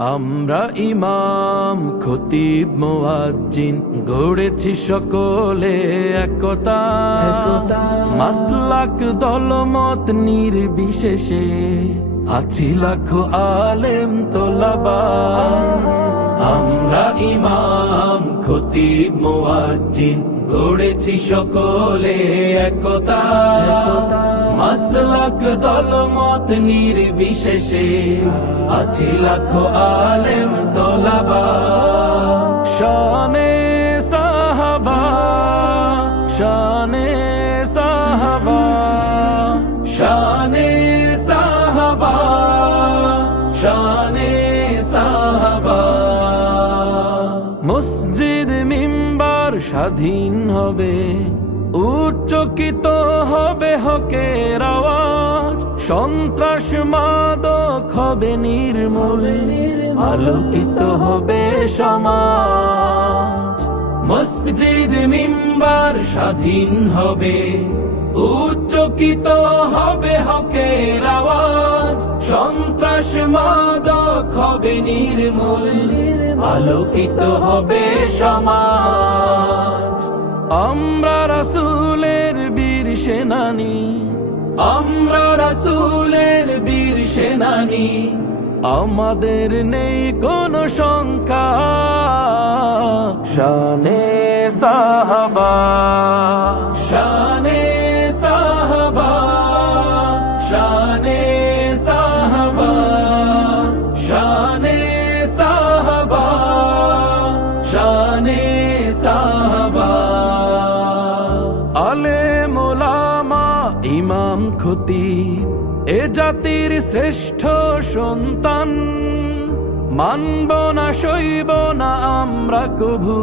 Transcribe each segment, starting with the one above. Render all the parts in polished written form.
আমরা ইমাম খতিব মুয়াজ্জিন গড়েছি সকলে একতা, মাসলাক দলমত নির্বিশেষে আছি লাখো আলেম তোলাবা। আমরা ইমাম খতিব মুয়াজ্জিন গড়েছি সকলে একতা, মাসলাক দলমত নির্বিশেষে আছি লাখো আলেম তোলাবা। শানে সাহাবা, শানে সাহাবা, শানে সাহাবা, শানে সাহাবা। মসজিদ মিম্বার স্বাধীন হবে, উচ্চকিত হবে হকের আওয়াজ, সন্ত্রাস মাদক হবে নির্মূল, আলোকিত হবে সমাজ। মসজিদ মিম্বার স্বাধীন হবে, উচ্চকিত হবে হকের আওয়াজ, সন্ত্রাস মাদক হবে নির্মূল, আলোকিত হবে সমাজ। আমরা রাসূলের বীর সেনানী, আমরা রাসূলের বীর সেনানী, আমাদের নেই কোনো শঙ্কা। শানে সাহাবা, শানে সাহাবা, শানে সাহাবা, শানে সাহাবা, শানে সাহাবা। আলেম ওলামা ইমাম খতিব এ জাতির শ্রেষ্ঠ সন্তান, মানব না সইব না আমরা কভু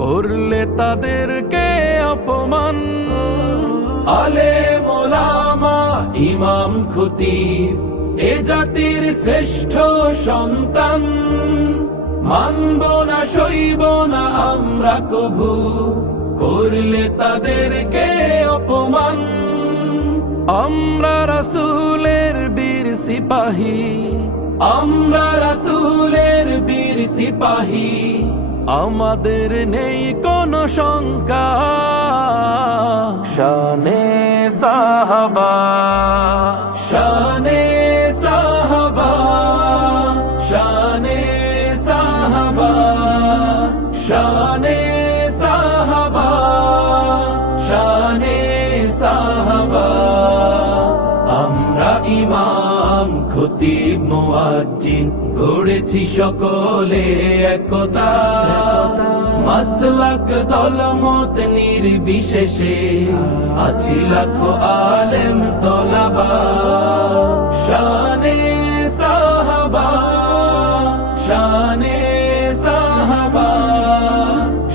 করলে তাদেরকে অপমান। আলেম ওলামা ইমাম খতিব এ জাতির শ্রেষ্ঠ সন্তান, মানব না সইব না আমরা কভু করলে তাদেরকে অপমান। আমরা রাসূলের বীর সিপাহী, আমরা রাসূলের বীর সিপাহী, আমাদের নেই কোনো শঙ্কা। শানে সাহাবা, শানে সাহাবা, শানে সাহাবা, শানে সাহাবা, শানে সাহাবা। আমরা ইমাম খতিব মুয়াজ্জিন গড়েছি সকলে একতা, মাসলাক দলমত নির্বিশেষে আছি লাখো আলেম তোলাবা। শানে সাহাবা, শানে সাহাবা,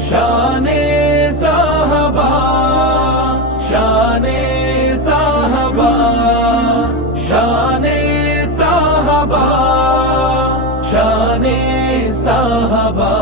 শানে সাহাবা, শানে সাহাবা, শানে সাহাবা, শানে সাহাবা।